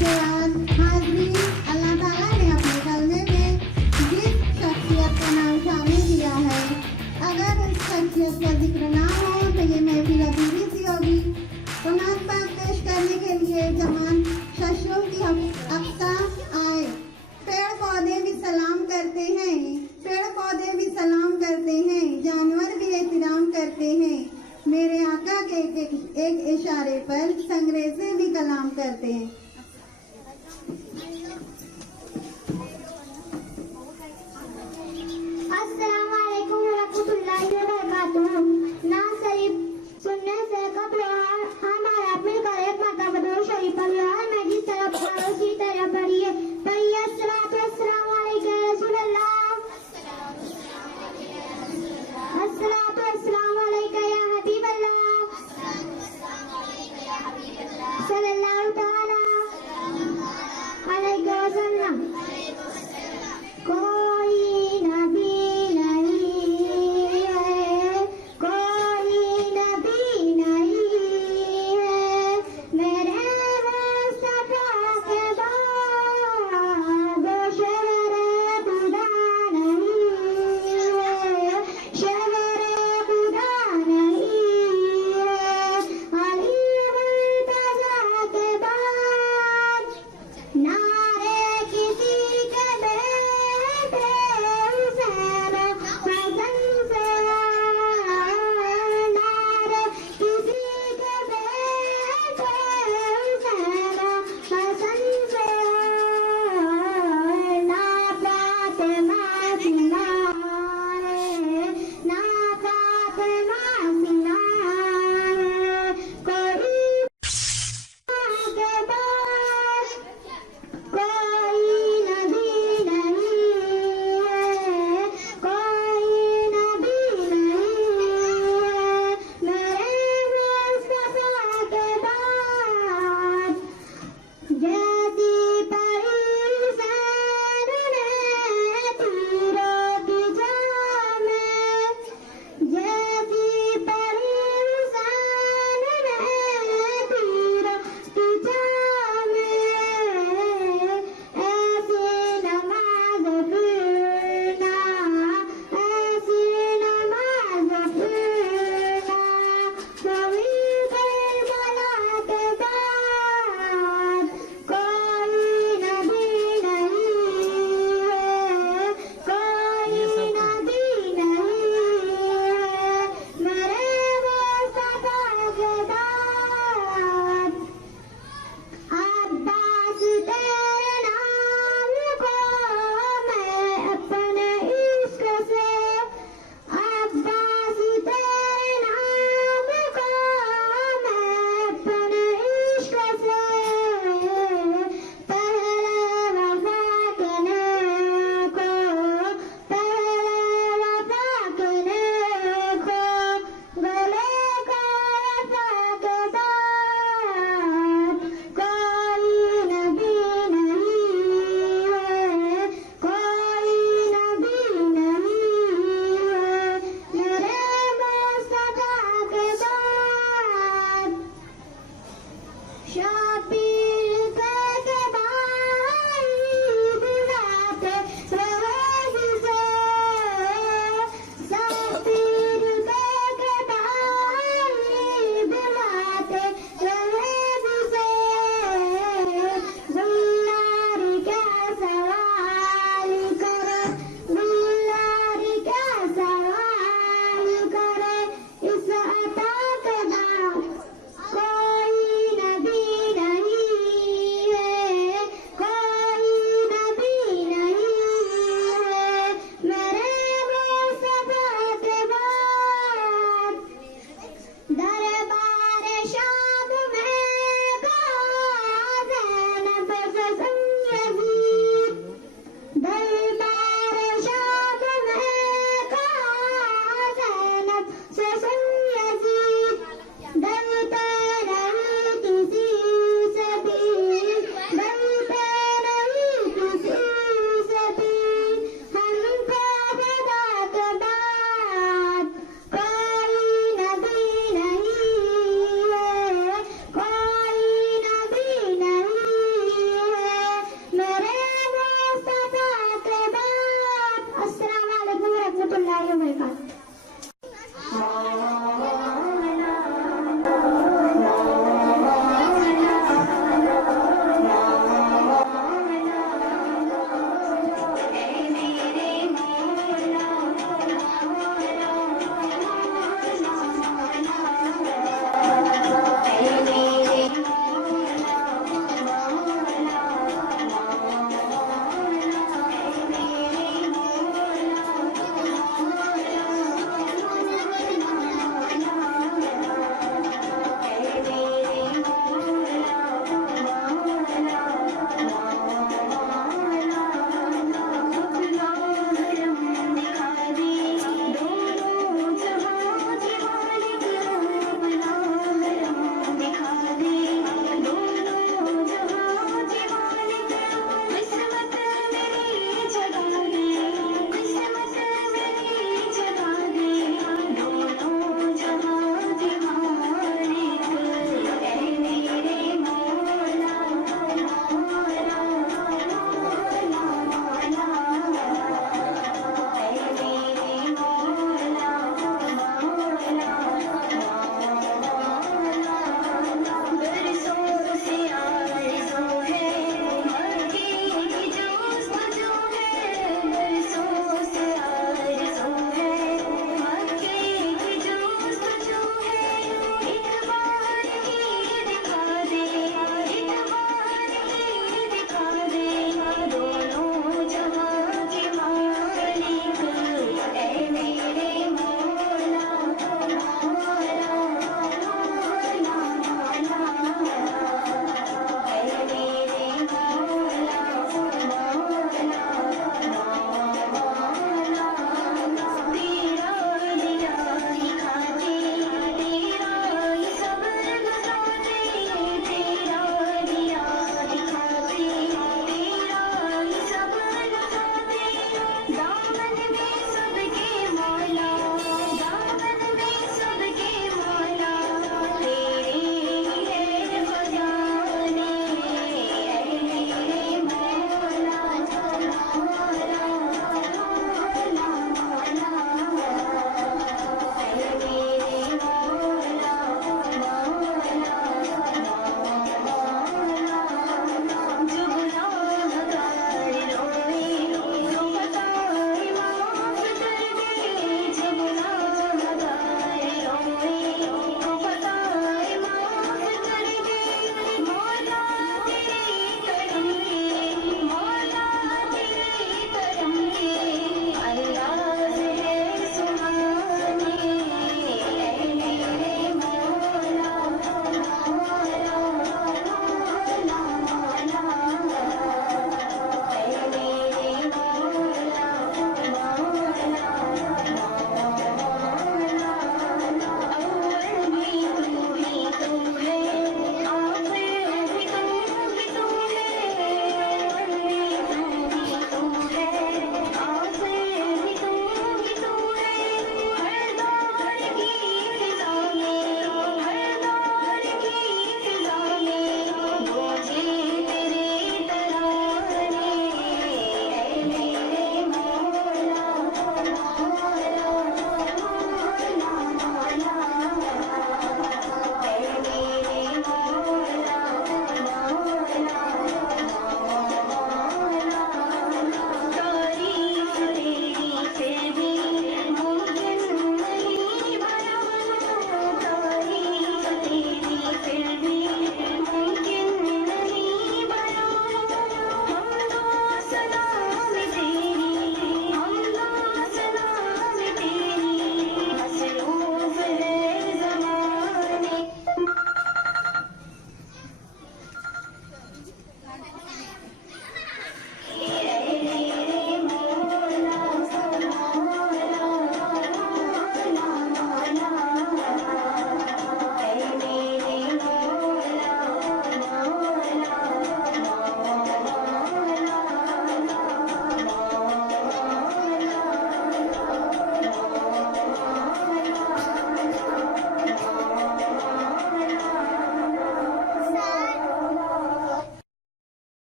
इसके बाद हाज़रीन, अल्लाह ताला ने अपने कलमे में जिस शख्सियत का नाम शामिल किया है, अगर उस शख्सियत का जिक्र ना हो तो ये महफिल अधूरी सी होगी। तो नात पाक पेश करने के लिए जवान शख्सियों की अक्सा आए। पेड़ पौधे भी सलाम करते हैं, पेड़ पौधे भी सलाम करते हैं, जानवर भी एहतराम करते हैं। मेरे आका के एक इशारे पर संग्रेज़े भी कलाम करते हैं। अस्सलाम वालेकुम रहमतुल्लाहि व बरकातुहू। नात शरीफ सुनने से कब्ल हमारा मिलकर एक मरतबा दुरूद शरीफ पढ़िए और मैं जिस तरह पढ़ा उसी तरह पढ़िए। पढ़िए अस्सलातु वस्सलामु अलैका या रसूलल्लाह, अस्सलातु वस्सलामु अलैका या हबीबल्लाह, सल्लल्लाहु तआला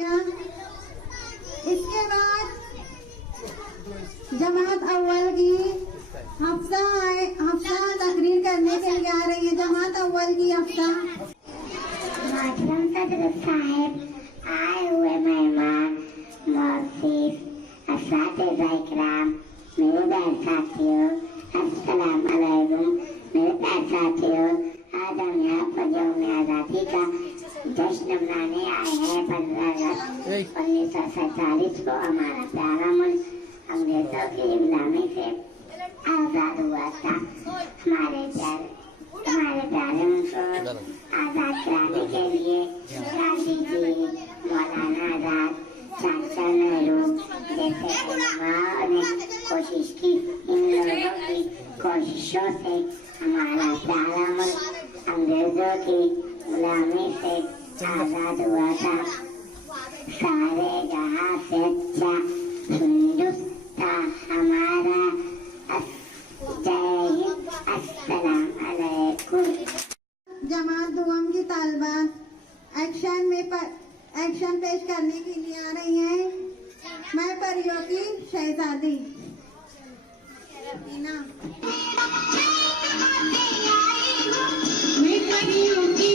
किया। इसके बाद जमात अव्वल की हफ्ता तकरीर करने के लिए आ रही है। जमात अव्वल की हफ्ता। मोहतरम सदर साहब, आए हुए मेहमान, मुअज़्ज़िज़, असातिज़ा इकराम, मेरे बहन साथियों, अस्सलाम अलैकुम। मेरे बहन साथियों, आज हम यहाँ पर यौम आज़ादी का जश्न मनाने आए हैं। 15 अगस्त 1947 को हमारा प्यारा मुल्क अंग्रेजों की गुलामी से आज़ाद हुआ था। हमारे प्यारे मुल्क को आज़ाद कराने के लिए गांधी जी, मौलाना आज़ाद, चाचा नेहरू जैसे उलमाओं ने कोशिश की। इन लोगों की कोशिशों से हमारा प्यारा मुल्क अंग्रेजों की गुलामी से आज़ाद हुआ था। सारे जहां से अच्छा हिंदुस्तान हमारा। जय हिंद, अस्सलाम अलैकुम। जमात दुआम की तालबा एक्शन पेश करने के लिए आ रही हैं। मैं परियों की शहजादी मैं परियों की